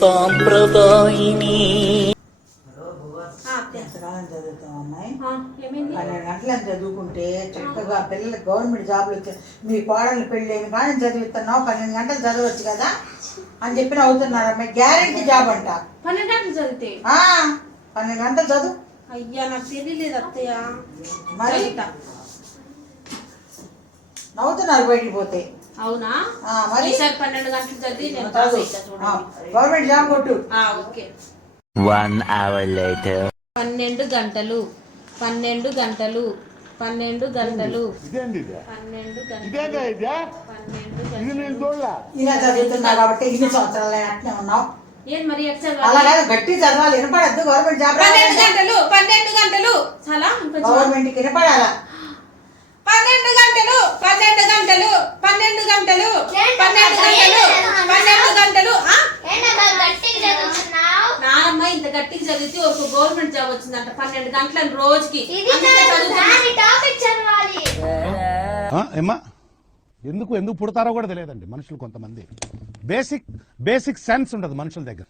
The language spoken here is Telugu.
సాంప్రదాయిని. ఎంతకాలం చదువుతాం అమ్మాయి? 12 గంటలను చదువుకుంటే చక్కగా పిల్లలకి గవర్నమెంట్ జాబ్లు వచ్చాయి. మీ కోడలు పెళ్ళి కానీ చదివిస్తున్నావు, 12 గంటలు చదవచ్చు కదా అని చెప్పి అవుతున్నారు అమ్మాయి. గ్యారెంటీ జాబ్ అంట. 12 గంటలు చదివితే 12 గంటలు చదువు. అయ్యా నాకు తెలియలేదు అత్తయ్య. మరి నవ్వుతున్నారు బయటికి పోతే. అవునా? మరి ఈసారి 12 గంటలు చదివి నేను పాస్ అవుతా చూడండి. గవర్నమెంట్ జాబ్ కొట్టు. ఓకే. 1 hour later. 12 గంటలు 12 గంటలు 12 గంటలు 12 గంటలు. ఇలా చదువుతున్నా కాబట్టి ఇన్ని సంవత్సరాలు అట్నే ఉన్నావు. ఏం మరి అలా కాదు, గట్టి చదవాలి, వినపడద్దు. గవర్నమెంట్ జాబ్ 12 గంటలు 12 గంటలు చాలా గవర్నమెంట్ వినపడాలా? 12 గంటలు 12 గంటలు 12 గంటలు 12 గంటలు 12 గంటలు. నానమ్మ ఇంత గట్టిగా చదివితే ఒక గవర్నమెంట్ జాబ్ వచ్చిందంట. 12 గంటలను రోజుకి. ఏమ్మా ఎందుకు పుడతారో కూడా తెలియదండి మనుషులు. కొంతమంది బేసిక్ సెన్స్ ఉండదు మనుషుల దగ్గర.